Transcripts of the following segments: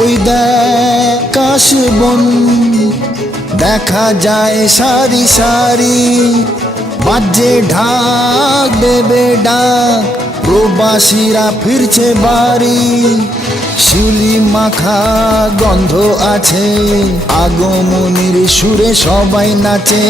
ওই দেখ কাশবন দেখা যায় সারি সারি, বাজে ঢাক দেবে ডাক, প্রবাসীরা ফিরছে বাড়ি। শিউলি মাখা গন্ধ আছে, আগমনীর সুরে সবাই নাচে।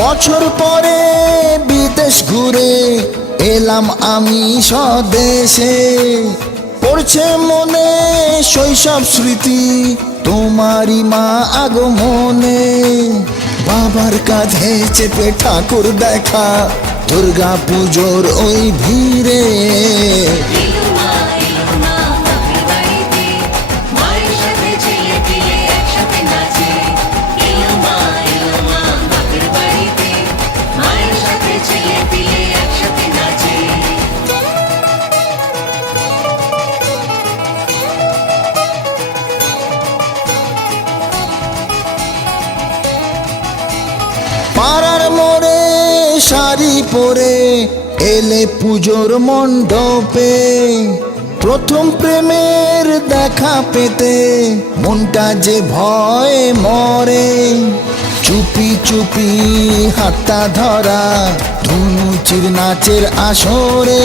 বছর পরে বিদেশ ঘুরে এলাম আমি স্বদেশে, পড়ছে মনে শৈশব স্মৃতি তোমারই মা আগমনে। বাবার কাঁধে চেপে ঠাকুর দেখা, দুর্গা পুজোর ওই ভিড়ে। পাড়ার মোড়ে শাড়ি পরে এলে পুজোর মণ্ডপে, প্রথম প্রেমের দেখা পেতে মনটা যে ভয়ে মরে। চুপি চুপি হাতটা ধরা, ধুনুচির নাচের আসরে।